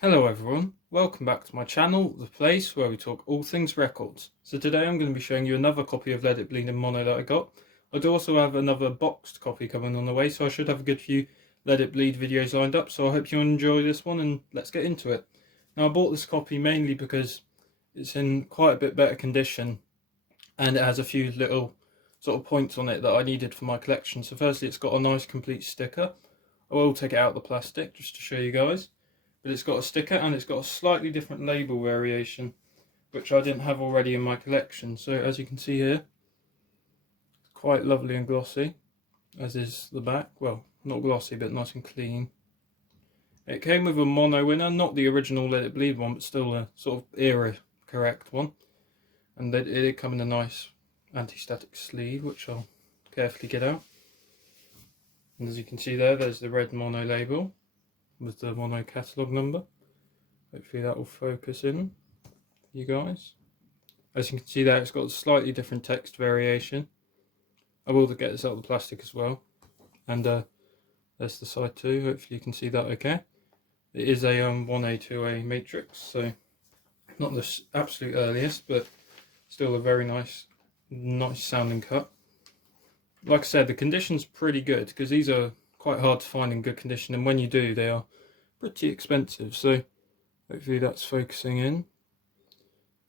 Hello everyone, welcome back to my channel, the place where we talk all things records. So today I'm going to be showing you another copy of Let It Bleed in mono that I got. I do also have another boxed copy coming on the way, so I should have a good few Let It Bleed videos lined up, so I hope you enjoy this one and let's get into it. Now I bought this copy mainly because it's in quite a bit better condition and it has a few little sort of points on it that I needed for my collection. So firstly, it's got a nice complete sticker. I will take it out of the plastic just to show you guys. But it's got a sticker and it's got a slightly different label variation, which I didn't have already in my collection. So as you can see here, it's quite lovely and glossy, as is the back. Well, not glossy, but nice and clean. It came with a mono winner, not the original Let It Bleed one, but still a sort of era correct one. And it did come in a nice anti-static sleeve, which I'll carefully get out. And as you can see there's the red mono label with the mono catalogue number. Hopefully that will focus in for you guys. As you can see there, it's got a slightly different text variation. I will get this out of the plastic as well. And there's the side too. Hopefully you can see that okay. It is a 1A 2A matrix, so not the absolute earliest, but still a very nice sounding cut. Like I said, the condition's pretty good because these are quite hard to find in good condition, and when you do, they are pretty expensive. So hopefully that's focusing in.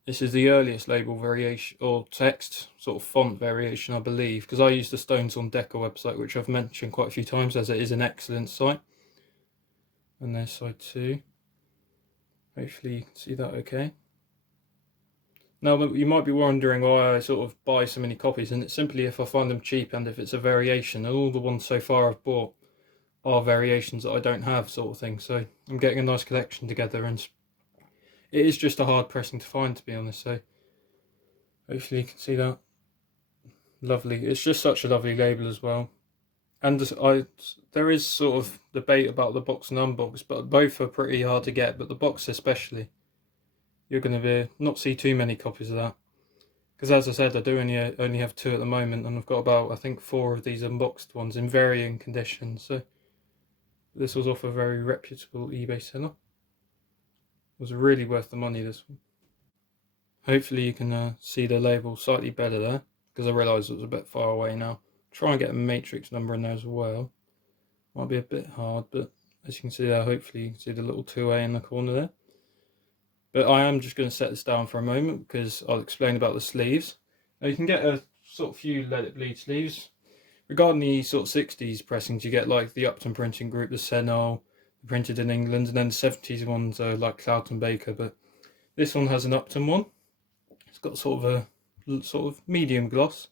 This is the earliest label variation or text sort of font variation, I believe, because I use the Stones on Decca website, which I've mentioned quite a few times as it is an excellent site. And there's side 2. Hopefully you can see that okay. Now you might be wondering why I sort of buy so many copies, and it's simply if I find them cheap and if it's a variation, and all the ones so far I've bought are variations that I don't have, sort of thing. So I'm getting a nice collection together, and it is just a hard pressing to find, to be honest. So hopefully you can see that. Lovely. It's just such a lovely label as well. And there is sort of debate about the box and unbox, but both are pretty hard to get, but the box especially. You're going to not see too many copies of that. Because as I said, I do only have 2 at the moment, and I've got about, I think, 4 of these unboxed ones in varying conditions. So this was off a very reputable eBay seller. It was really worth the money, this one. Hopefully you can see the label slightly better there, because I realised it was a bit far away now. Try and get a matrix number in there as well. Might be a bit hard, but as you can see there, hopefully you can see the little 2A in the corner there. But I am just going to set this down for a moment because I'll explain about the sleeves. Now you can get a sort of few Let It Bleed sleeves. Regarding the sort of 60s pressings, you get like the Upton Printing Group, the Senol, the Printed in England, and then the 70s ones are like Cloughton Baker. But this one has an Upton one. It's got sort of a medium gloss,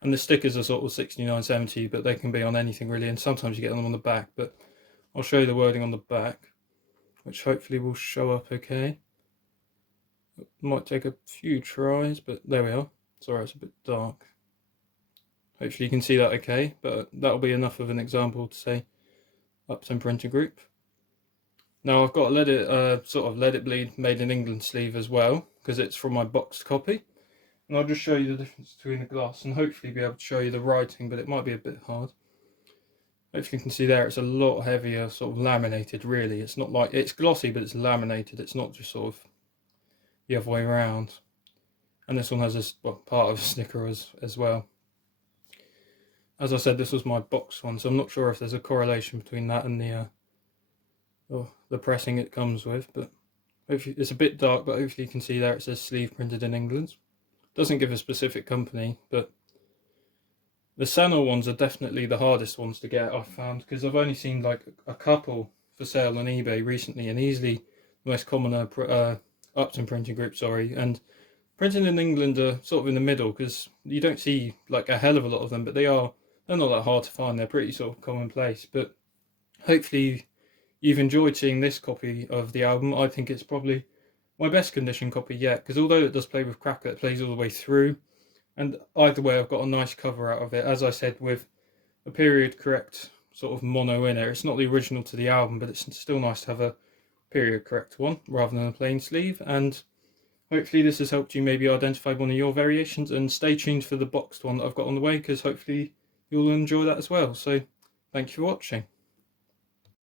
and the stickers are sort of 69-70, but they can be on anything really, and sometimes you get them on the back. But I'll show you the wording on the back, which hopefully will show up okay. It might take a few tries, but there we are. Sorry, it's a bit dark. Hopefully you can see that okay, but that'll be enough of an example to say Upton Printing Group. Now I've got a sort of Let It Bleed Made in England sleeve as well, because it's from my boxed copy. And I'll just show you the difference between the gloss and hopefully be able to show you the writing, but it might be a bit hard. Hopefully you can see there it's a lot heavier, sort of laminated really. It's not like, it's glossy, but it's laminated. It's not just sort of the other way around. And this one has this part of a sticker as well. As I said, this was my box one, so I'm not sure if there's a correlation between that and the pressing it comes with, but hopefully it's a bit dark, but hopefully you can see there it says sleeve printed in England. Doesn't give a specific company, but the Senol ones are definitely the hardest ones to get, I've found, because I've only seen like a couple for sale on eBay recently, and easily the most common are Upton Printing Group, and Printed in England are sort of in the middle, because you don't see like a hell of a lot of them, but they're not that hard to find. They're pretty sort of commonplace. But hopefully you've enjoyed seeing this copy of the album. I think it's probably my best condition copy yet, because although it does play with cracker, it plays all the way through, and either way I've got a nice cover out of it, as I said, with a period correct sort of mono in it. It's not the original to the album, but it's still nice to have a period correct one rather than a plain sleeve. And hopefully this has helped you maybe identify one of your variations, and stay tuned for the boxed one that I've got on the way, because hopefully you'll enjoy that as well. So thank you for watching.